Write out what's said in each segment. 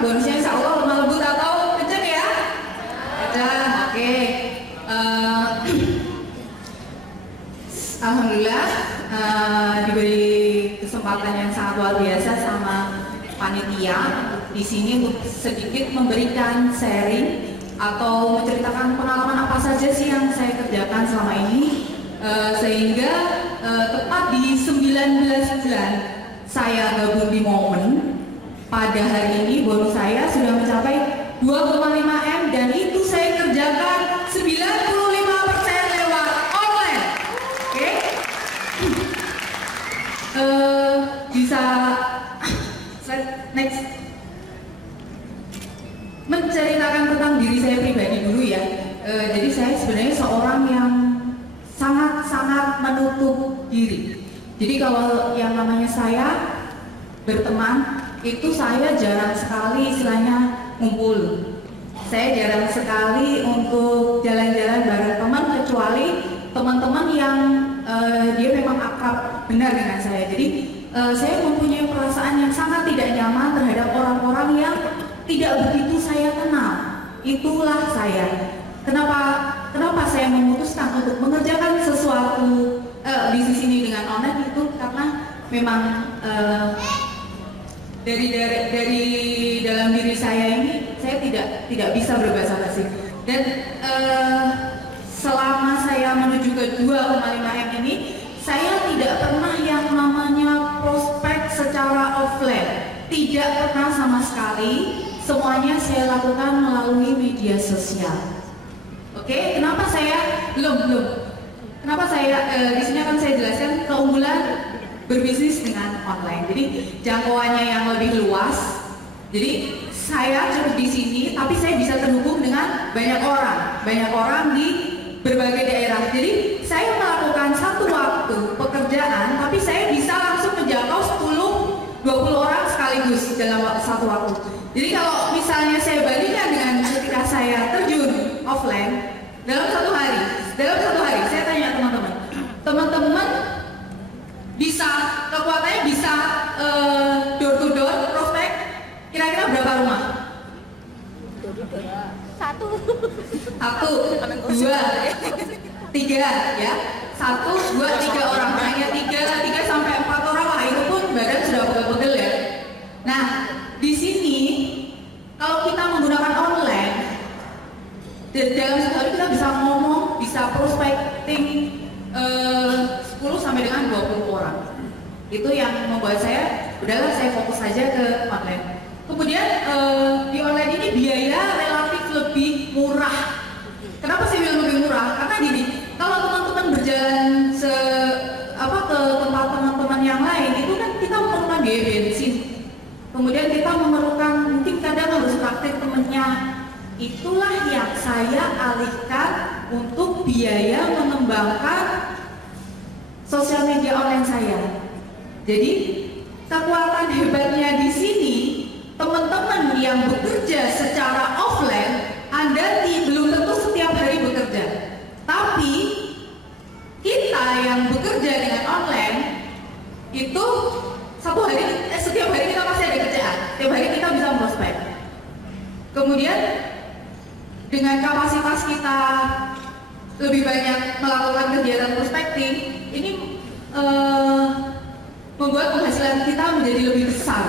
sekarang bonusnya insya Allah lemah lembut atau kenceng ya? Kenceng, oke. Alhamdulillah diberi kesempatan yang sangat luar biasa sama panitia di sini untuk sedikit memberikan sharing atau menceritakan pengalaman apa saja sih yang saya kerjakan selama ini, sehingga tepat di 19 bulan saya gabung di Momen, pada hari ini bonus saya sudah mencapai 2,5 M dan itu saya kerjakan 95% lewat online. Oke? Bisa next. Menceritakan tentang diri saya pribadi dulu ya. Jadi saya sebenarnya seorang yang sangat-sangat menutup diri. Jadi kalau yang namanya saya berteman, itu saya jarang sekali istilahnya ngumpul. Saya jarang sekali untuk jalan-jalan bareng teman, kecuali teman-teman yang dia memang akrab benar dengan saya. Jadi saya mempunyai perasaan yang sangat tidak nyaman terhadap orang-orang yang tidak begitu saya kenal. Itulah saya. Kenapa saya memutuskan untuk mengerjakan sesuatu bisnis ini dengan online itu karena memang dari dalam diri saya ini saya tidak bisa berbahasa basi. Dan selama saya menuju ke 2,5 M ini, saya tidak pernah yang namanya prospek secara offline, tidak pernah sama sekali. Semuanya saya lakukan melalui media sosial. Oke, kenapa saya belum? Kenapa saya di sini akan saya jelaskan keunggulan berbisnis dengan online. Jadi jangkauannya yang lebih luas. Jadi saya cukup di sini, tapi saya bisa terhubung dengan banyak orang di berbagai daerah. Jadi saya melakukan satu waktu pekerjaan, tapi saya bisa langsung menjangkau 10-20 orang sekaligus dalam satu waktu. Jadi kalau misalnya saya bandingkan dengan ketika saya terjun offline, dalam satu hari saya tanya teman-teman bisa kekuatannya bisa door to door prospek kira-kira berapa rumah? Satu, dua, tiga ya, 1, 2, 3 orang, hanya 3 sampai 4 orang lah, itu pun badan sudah pegel-pegel ya. Nah di sini kalau kita menggunakan online, dalam satu hari kita bisa ngomong, bisa prospecting 10 sampai dengan 20 orang. Itu yang membuat saya, udahlah saya fokus saja ke online. Kemudian di online ini biaya relatif lebih murah. Kenapa sih lebih murah? Karena gini, kalau teman-teman berjalan ke tempat teman-teman yang lain, itu kan kita memerlukan biaya bensin. Kemudian kita memerlukan, mungkin kadang harus praktek temennya. Itulah yang saya alihkan untuk biaya mengembangkan sosial media online saya. Jadi kekuatan hebatnya di sini, teman-teman yang bekerja secara offline, Anda belum tentu setiap hari bekerja. Tapi kita yang bekerja dengan online itu setiap hari kita pasti ada kerjaan. Setiap hari kita bisa prospek. Kemudian dengan kapasitas kita lebih banyak melakukan kegiatan prospecting, ini membuat penghasilan kita menjadi lebih besar.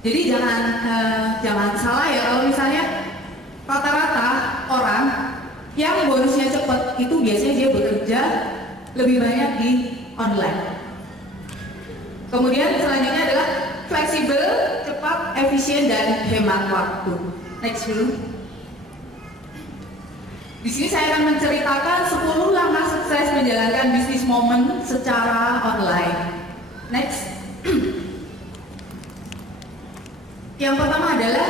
Jadi jangan salah ya, kalau misalnya rata-rata orang yang bonusnya cepat itu biasanya dia bekerja lebih banyak di online. Kemudian selanjutnya adalah fleksibel, cepat, efisien, dan hemat waktu. Next dulu. Di sini saya akan menceritakan 10 langkah sukses menjalankan bisnis Momen secara online. Next. Yang pertama adalah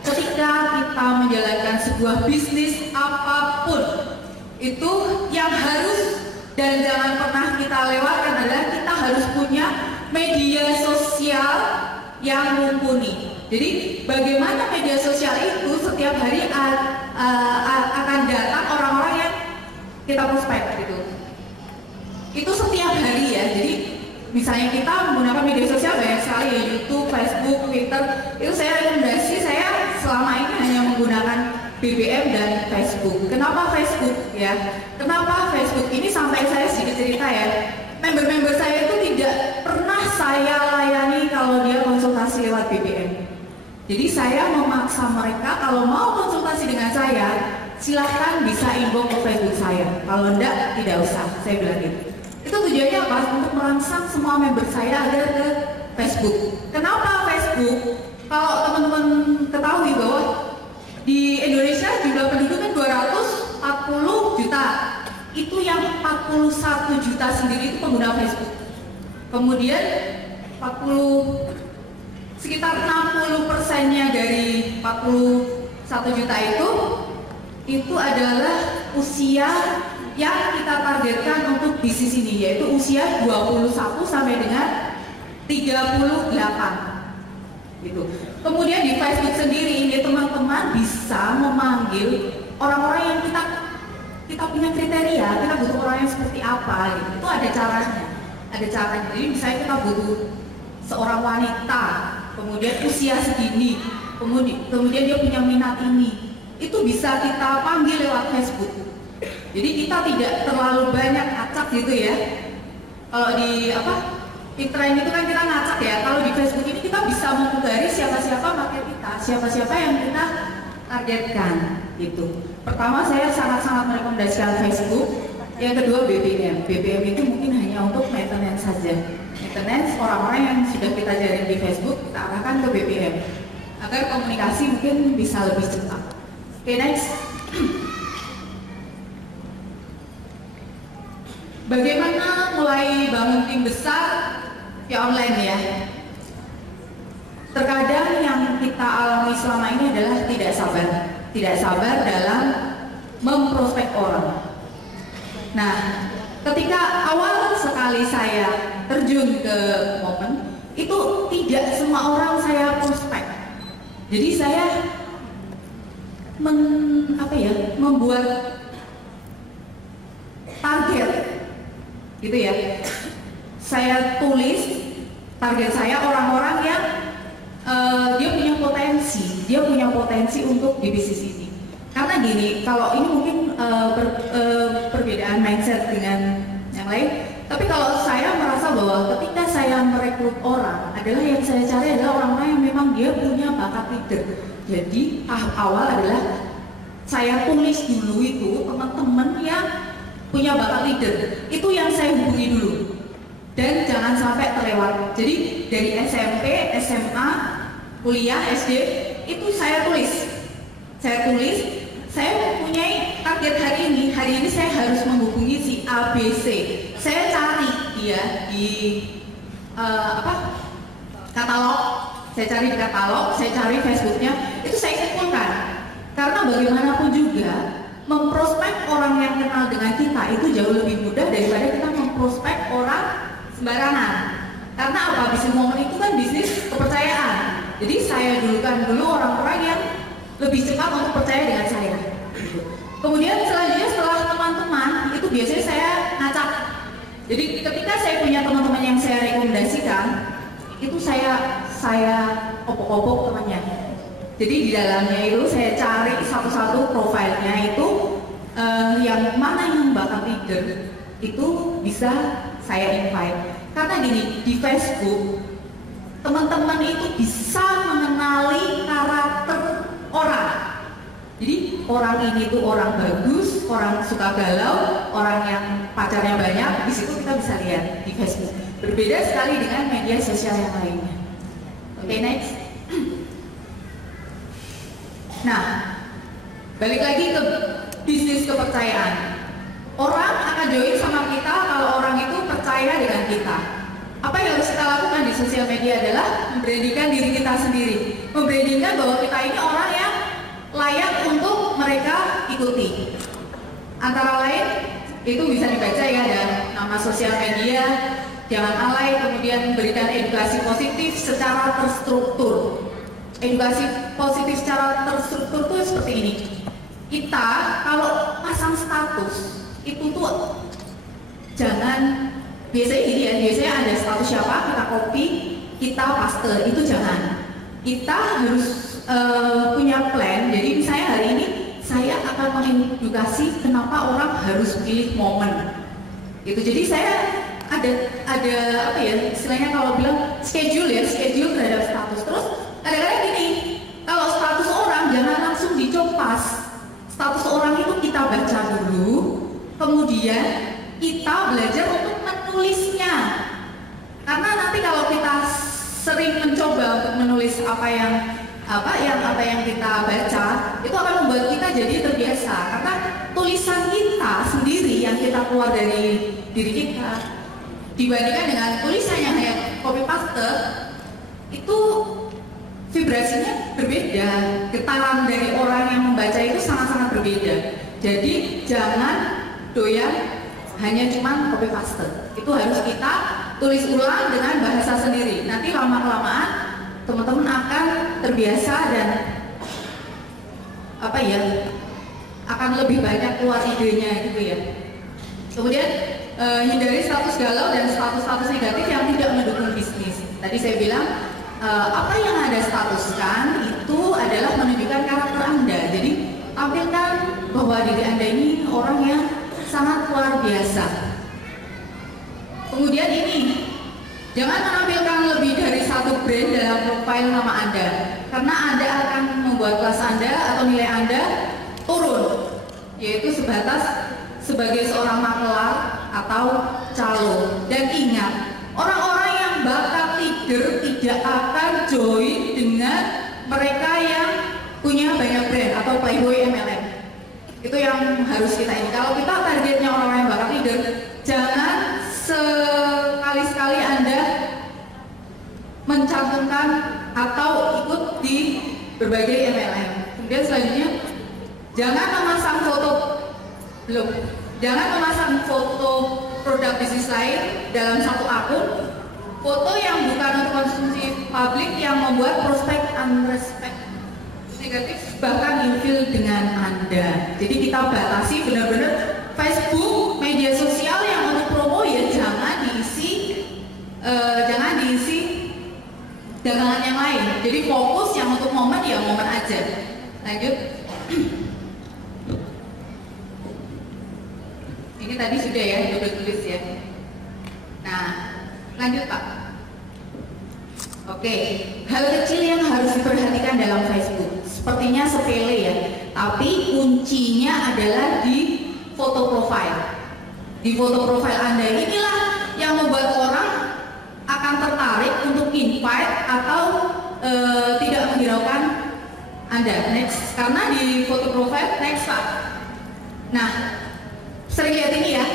ketika kita menjalankan sebuah bisnis apapun, itu yang harus dan jangan pernah kita lewatkan adalah kita harus punya media sosial yang mumpuni. Jadi bagaimana media sosial itu setiap hari akan datang orang-orang yang kita prospek gitu. Itu setiap hari ya. Jadi misalnya kita menggunakan media sosial banyak sekali ya, YouTube, Facebook, Twitter. Itu saya rekomendasi saya BBM dan Facebook. Kenapa Facebook ya? Kenapa Facebook ini sampai saya sedikit cerita ya. Member-member saya itu tidak pernah saya layani kalau dia konsultasi lewat BBM. Jadi saya memaksa mereka kalau mau konsultasi dengan saya, silahkan bisa inbox ke Facebook saya. Kalau enggak, tidak usah, saya bilang gitu. Itu tujuannya apa? Untuk merangsang semua member saya agar ke Facebook. Kenapa Facebook? Kalau teman-teman ketahui bahwa di Indonesia jumlah penduduk kan 240 juta. Itu yang 41 juta sendiri itu pengguna Facebook. Kemudian sekitar 60%-nya dari 41 juta itu adalah usia yang kita targetkan untuk bisnis ini, yaitu usia 21 sampai dengan 38 gitu. Kemudian di Facebook sendiri ini teman-teman bisa memanggil orang-orang yang kita punya kriteria, kita butuh orang yang seperti apa gitu. Itu ada caranya. Jadi misalnya kita butuh seorang wanita, kemudian usia segini, kemudian dia punya minat ini, itu bisa kita panggil lewat Facebook. Jadi kita tidak terlalu banyak acak gitu ya. Kalau di Pinterest itu kan kita ngacak ya. Kalau di Facebook ini kita bisa memugari siapa-siapa market kita, siapa-siapa yang kita targetkan gitu. Pertama saya sangat-sangat merekomendasikan Facebook. Yang kedua BBM. BBM itu mungkin hanya untuk maintenance saja. Maintenance orang-orang yang sudah kita jaring di Facebook kita arahkan ke BBM agar komunikasi mungkin bisa lebih cepat. Oke, next. Bagaimana mulai bangun tim besar via online ya? Terkadang yang kita alami selama ini adalah tidak sabar dalam memprospek orang. Nah, ketika awal sekali saya terjun ke momen itu tidak semua orang saya prospek. Jadi saya membuat target gitu ya. Saya tulis target saya orang-orang yang dia punya potensi untuk di bisnis ini. Karena gini, kalau ini mungkin perbedaan mindset dengan yang lain. Tapi kalau saya merasa bahwa ketika saya merekrut orang, adalah yang saya cari adalah orang-orang yang memang dia punya bakat leader. Jadi tahap awal adalah saya tulis dulu itu teman-teman yang punya bakat leader. Itu yang saya hubungi dulu. Dan jangan sampai terlewat. Jadi dari SMP, SMA, kuliah, SD itu saya tulis. Saya mempunyai target hari ini saya harus menghubungi si ABC. Saya cari dia di katalog, saya cari di katalog, saya cari Facebooknya, itu saya kumpulkan. Karena bagaimanapun juga memprospek orang yang kenal dengan kita itu jauh lebih mudah daripada kita memprospek orang sembarangan. Karena apa? Bisnis momen itu kan bisnis kepercayaan. Jadi saya dulukan dulu orang-orang yang lebih cepat untuk percaya dengan saya. Kemudian selanjutnya setelah teman-teman itu biasanya saya ngacak. Jadi ketika saya punya teman-teman yang saya rekomendasikan, itu saya opok-opok temannya. Jadi di dalamnya itu saya cari satu-satu profilnya itu yang mana yang bakat leader itu bisa saya invite. Karena gini, di Facebook teman-teman itu bisa mengenali karakter orang. Jadi orang ini tuh orang bagus, orang suka galau, orang yang pacarnya banyak, di situ kita bisa lihat di Facebook. Berbeda sekali dengan media sosial yang lainnya. Oke, next. Nah, balik lagi ke bisnis kepercayaan. Orang akan join sama kita kalau orang itu percaya dengan kita. Apa yang harus kita lakukan di sosial media adalah membrandingkan diri kita sendiri. Membrandingkan bahwa kita ini orang yang layak untuk mereka ikuti. Antara lain, itu bisa dibaca ya, ada nama sosial media, jangan alay, kemudian berikan edukasi positif secara terstruktur. Edukasi positif secara terstruktur itu seperti ini. Kita kalau pasang status itu tuh jangan biasanya gini ya, biasanya ada status siapa kita copy, kita paste, itu jangan. Kita harus punya plan. Jadi misalnya hari ini saya akan mengedukasi kenapa orang harus pilih momen. Gitu. Jadi saya ada apa ya, istilahnya kalau bilang schedule terhadap status. Terus kadang-kadang gini, kalau status orang jangan langsung dicompas. Status orang itu kita baca dulu, kemudian kita belajar untuk menulisnya. Karena nanti kalau kita sering mencoba untuk menulis apa yang kita baca, itu akan membuat kita jadi terbiasa. Karena tulisan kita sendiri yang kita keluar dari diri kita dibandingkan dengan tulisan yang kayak copy paste, itu vibrasinya berbeda. Getaran dari orang yang membaca itu sangat-sangat berbeda. Jadi jangan doyan hanya cuma copy paste. Itu harus kita tulis ulang dengan bahasa sendiri. Nanti lama-kelamaan teman-teman akan terbiasa dan akan lebih banyak keluar idenya gitu ya. Kemudian hindari status galau dan status-status negatif yang tidak mendukung bisnis. Tadi saya bilang apa yang Anda statuskan itu adalah menunjukkan karakter Anda. Jadi tampilkan bahwa diri Anda ini orang yang sangat luar biasa. Kemudian ini, jangan menampilkan lebih dari satu brand dalam profil nama Anda, karena Anda akan membuat kelas Anda atau nilai Anda turun, yaitu sebatas sebagai seorang maklar atau calo. Dan ingat, orang-orang yang bakal leader tidak akan join dengan mereka yang punya banyak brand atau playboy MLM. Itu yang harus kita ini. Kalau kita targetnya orang-orang yang bakal leader, jangan sekali-sekali Anda mencantumkan atau ikut di berbagai MLM. Kemudian selanjutnya, jangan memasang foto produk bisnis lain dalam satu akun, foto yang bukan untuk konsumsi publik yang membuat prospek unrespect negatif bahkan ilfil dengan Anda. Jadi kita batasi benar-benar Facebook, media sosial yang untuk promo ya jangan diisi dagangan yang lain. Jadi fokus yang untuk momen ya momen aja. Lanjut. Ini tadi sudah ya, udah tulis ya. Nah, lanjut Pak. Oke, hal kecil yang harus diperhatikan dalam Facebook. Sepertinya sepele ya, tapi kuncinya adalah di foto profil. Di foto profil Anda inilah yang membuat orang akan tertarik untuk invite atau tidak menghiraukan Anda. Next, karena di foto profil next Pak. Nah, sering lihat ini ya,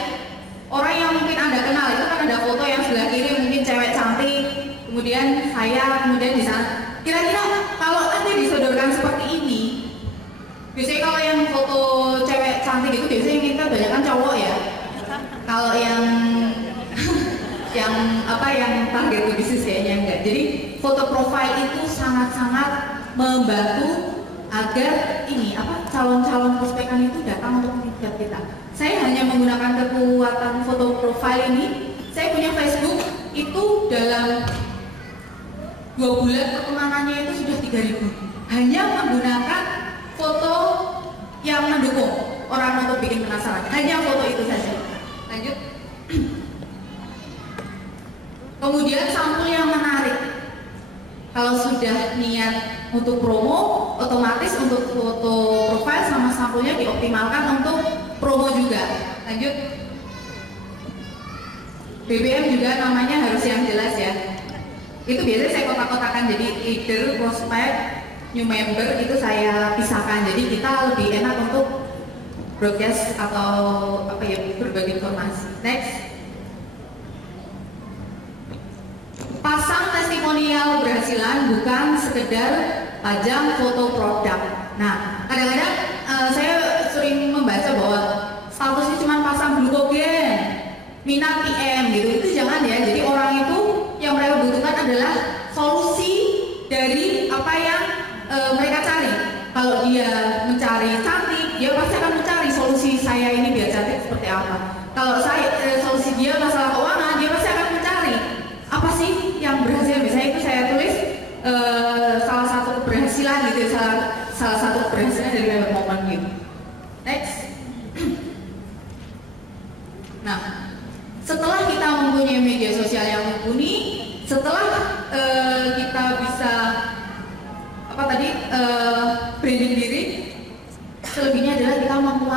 orang yang mungkin Anda kenal itu kan ada foto yang sebelah kiri mungkin cewek cantik, kemudian saya, kemudian di sana. Kira-kira kalau Anda disodorkan seperti ini, biasanya kalau yang foto cewek cantik itu biasanya yang kita banyak kan cowok ya. Kalau yang yang target bisnis kayaknya enggak. Jadi foto profile itu sangat-sangat membantu agar ini calon-calon prospekan itu datang untuk melihat kita. Saya hanya menggunakan kekuatan foto profile ini. Saya punya Facebook itu dalam 2 bulan pertemanannya itu sudah 3.000. Hanya menggunakan foto yang mendukung orang untuk bikin penasaran. Hanya foto itu saja. Lanjut. Kemudian sampul yang menarik. Kalau sudah niat untuk promo, otomatis untuk foto profil sama sampulnya dioptimalkan untuk promo juga. Lanjut. BBM juga namanya harus yang jelas ya. Itu biasanya saya kotak-kotakan, jadi leader, prospek, new member itu saya pisahkan. Jadi kita lebih enak untuk broadcast atau berbagi informasi. Next. Pasang testimonial keberhasilan bukan sekedar pajang foto produk. Nah, kadang-kadang saya sering membaca bahwa statusnya cuma pasang glukogen, minat PM gitu. Itu jangan ya. Jadi orang itu yang mereka butuhkan adalah solusi dari apa yang mereka cari. Kalau dia mencari cantik, dia pasti akan mencari solusi saya ini biar cantik seperti apa. Kalau solusi dia masalah keuangan, dia pasti akan mencari apa sih yang berhasil. Misalnya itu saya tulis salah satu keberhasilan gitu, salah satu keberhasilan dari momen gitu.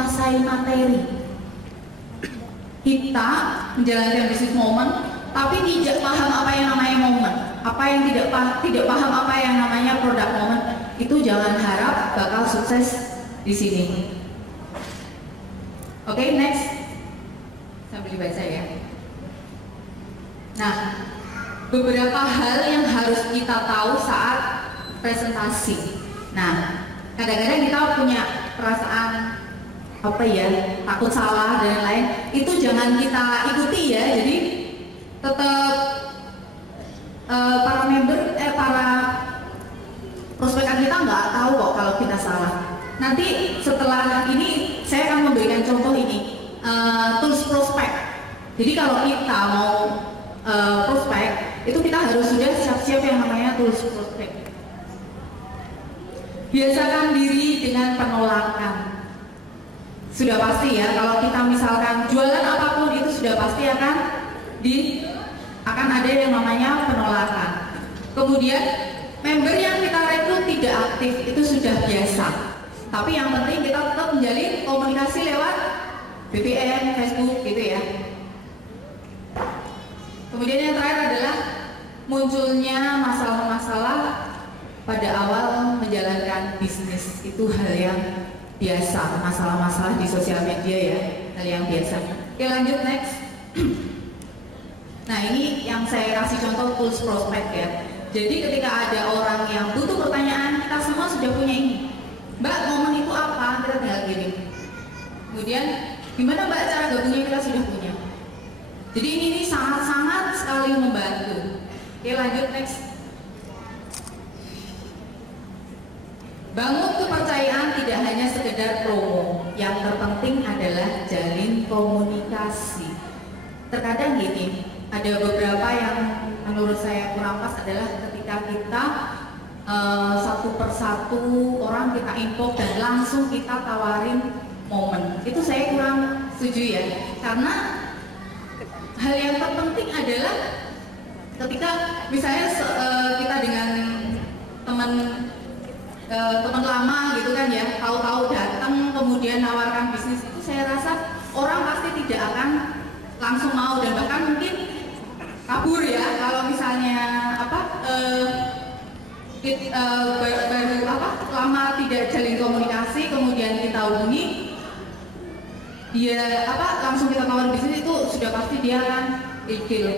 menguasai materi. Kita menjalankan bisnis momen, tapi tidak paham apa yang namanya momen, tidak paham apa yang namanya produk momen, itu jangan harap bakal sukses di sini. Oke, next, sambil dibaca ya. Nah, beberapa hal yang harus kita tahu saat presentasi. Nah, kadang-kadang kita punya perasaan takut salah dan lain-lain. Itu jangan kita ikuti ya. Jadi tetap para prospekan kita nggak tahu kok kalau kita salah. Nanti setelah ini saya akan memberikan contoh ini, tools prospek. Jadi kalau kita mau prospek, itu kita harus sudah siap-siap yang namanya tools prospek. Biasakan diri dengan penolakan. Sudah pasti ya, kalau kita misalkan jualan apapun itu sudah pasti akan ada yang namanya penolakan. Kemudian member yang kita rekrut tidak aktif, itu sudah biasa. Tapi yang penting kita tetap menjalin komunikasi lewat BBM, Facebook gitu ya. Kemudian yang terakhir adalah munculnya masalah-masalah pada awal menjalankan bisnis. Itu hal yang biasa, masalah-masalah di sosial media ya, hal yang biasa. Oke, lanjut next. Nah, ini yang saya kasih contoh tools prospek ya. Jadi ketika ada orang yang butuh pertanyaan, kita semua sudah punya ini. Mbak, momen itu apa? Kita tinggal kirim. Kemudian, gimana Mbak cara gabungnya? Kita sudah punya. Jadi ini sangat-sangat sekali membantu. Oke, lanjut next. Bangun kepercayaan tidak hanya sekedar promo, yang terpenting adalah jalin komunikasi. Terkadang gini, ada beberapa yang menurut saya kurang pas adalah ketika kita satu persatu orang kita info dan langsung kita tawarin momen. Itu saya kurang setuju ya, karena hal yang terpenting adalah ketika misalnya kita dengan teman lama gitu kan ya, tahu-tahu datang kemudian nawarkan bisnis, itu saya rasa orang pasti tidak akan langsung mau dan bahkan mungkin kabur ya kalau misalnya baru lama tidak jalin komunikasi kemudian kita hubungi dia langsung kita tawarin bisnis, itu sudah pasti dia akan ilfil.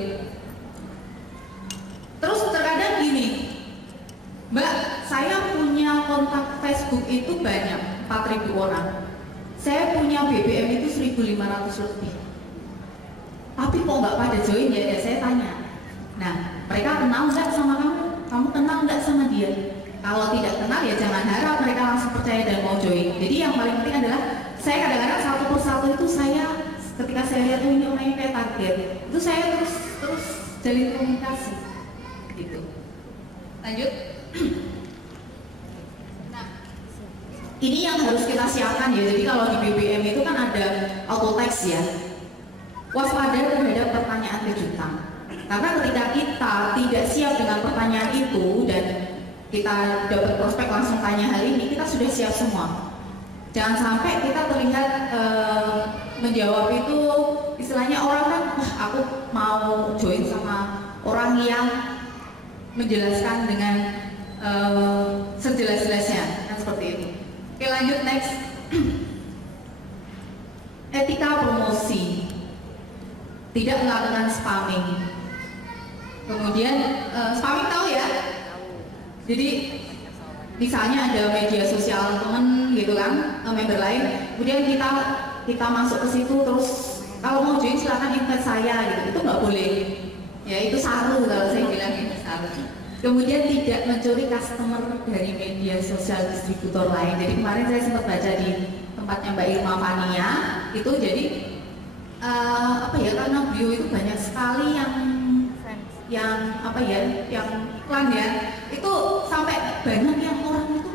Terus terkadang gini, Mbak, saya punya kontak Facebook itu banyak, 4.000 orang. Saya punya BBM itu 1.500 lebih. Tapi kok nggak pada join ya? Saya tanya. Nah, mereka kenal nggak sama kamu? Kamu kenal nggak sama dia? Kalau tidak kenal ya jangan harap mereka langsung percaya dan mau join. Jadi yang paling penting adalah saya kadang-kadang satu persatu itu ketika saya lihat ini orangnya kayak target, itu saya terus jalin komunikasi. Gitu. Lanjut. Nah, ini yang harus kita siapkan ya. Jadi kalau di BBM itu kan ada auto text ya. Waspada terhadap pertanyaan kejutan. Karena ketika kita tidak siap dengan pertanyaan itu dan kita dapat prospek langsung tanya hal ini, kita sudah siap semua. Jangan sampai kita terlihat menjawab itu istilahnya orang kan, aku mau join sama orang yang menjelaskan dengan sejelas-jelasnya, kan seperti itu. Oke, lanjut next. Etika promosi, tidak melakukan spamming. Kemudian spamming tahu ya? Jadi misalnya ada media sosial temen gitu kan, member lain, kemudian kita masuk ke situ terus kalau mau join silahkan invite saya gitu, itu nggak boleh. Ya itu saru kalau saya bilang itu saru. Kemudian tidak mencuri customer dari media sosial distributor lain. Jadi kemarin saya sempat baca di tempatnya Mbak Irma Fania itu, jadi karena beliau itu banyak sekali yang iklan ya, itu sampai banyak yang orang itu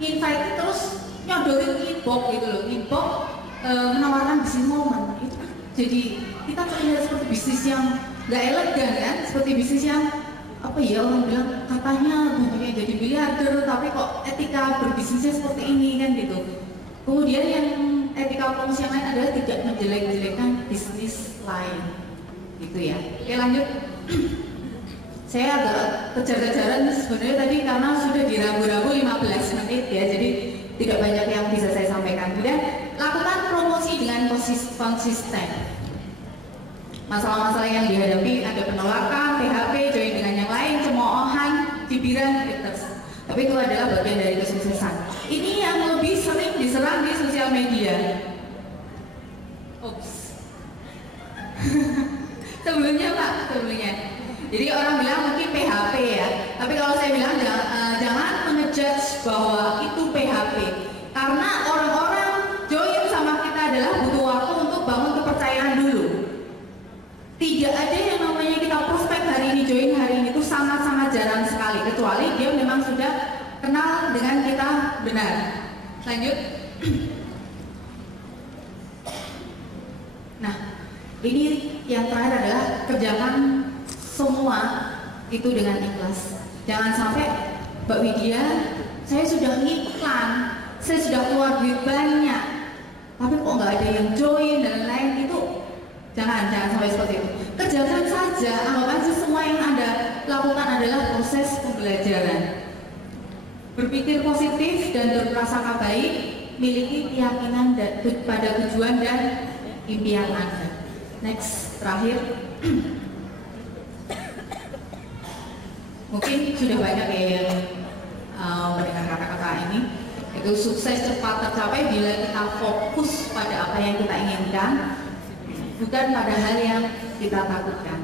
inviting terus nyodorin inbox gitu loh, inbox menawarkan bisnis momen itu. Jadi kita terlihat seperti bisnis yang nggak elegan kan, seperti bisnis yang orang bilang katanya bentuknya jadi miliarder tapi kok etika berbisnisnya seperti ini kan gitu. Kemudian yang etika promosi yang lain adalah tidak menjelek-jelekan bisnis lain, gitu ya. Oke, lanjut. Saya agak kejar-kejaran sebenarnya tadi karena sudah diragu-ragu 15 menit ya, jadi tidak banyak yang bisa saya sampaikan. Kemudian lakukan promosi dengan konsisten. Masalah-masalah yang dihadapi ada penolakan, PHP, join dengan yang lain, cemoohan, cibiran, haters. Tapi itu adalah bagian dari kesuksesan. Ini yang lebih sering diserang di sosial media. Oops. Sebelumnya Pak, sebelumnya. Jadi orang bilang mungkin PHP ya. Tapi kalau saya bilang jangan mengejudge bahwa itu PHP. Karena orang-orang join sama kita adalah butuh waktu untuk bangun kepercayaan dulu. Tidak ada yang namanya kita prospek hari ini, join hari ini, itu sangat-sangat jarang sekali, kecuali dia memang sudah kenal dengan kita benar. Lanjut. Nah, ini yang terakhir adalah kerjakan semua itu dengan ikhlas. Jangan sampai Mbak Widya, saya sudah ngiklan, saya sudah keluar duit banyak, tapi kok nggak ada yang join dan lain itu. Jangan sampai seperti itu. Kerjakan saja, anggap aja semua yang Anda lakukan adalah proses pembelajaran. Berpikir positif dan berprasangka baik, miliki keyakinan pada tujuan dan impian Anda. Next, terakhir. Mungkin sudah banyak yang mendengar kata-kata ini. Itu sukses cepat tercapai bila kita fokus pada apa yang kita inginkan, bukan pada hal yang kita takutkan.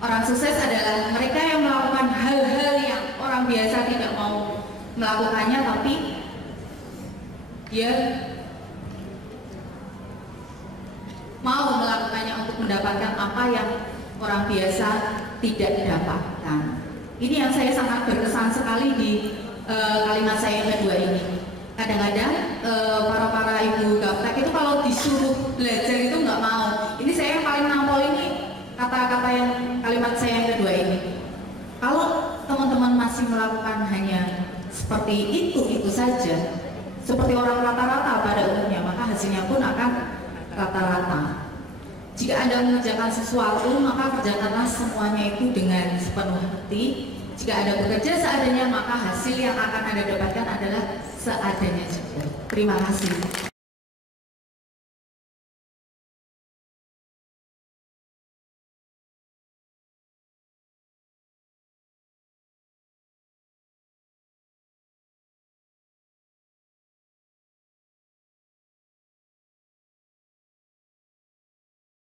Orang sukses adalah mereka yang melakukan hal-hal yang orang biasa tidak mau melakukannya, tapi dia mau melakukannya untuk mendapatkan apa yang orang biasa tidak dapatkan. Ini yang saya sangat berkesan sekali di kalimat saya yang kedua ini. Kadang-kadang para ibu gaptek itu kalau disuruh belajar itu nggak mau. Ini saya yang paling nampol ini kata-kata yang kalimat saya yang kedua ini. Kalau teman-teman masih melakukan hanya seperti itu saja, seperti orang rata-rata pada umumnya, maka hasilnya pun akan rata-rata. Jika Anda mengerjakan sesuatu, maka kerjakanlah semuanya itu dengan sepenuh hati. Jika Anda bekerja seadanya, maka hasil yang akan Anda dapatkan adalah seadanya juga. Terima kasih.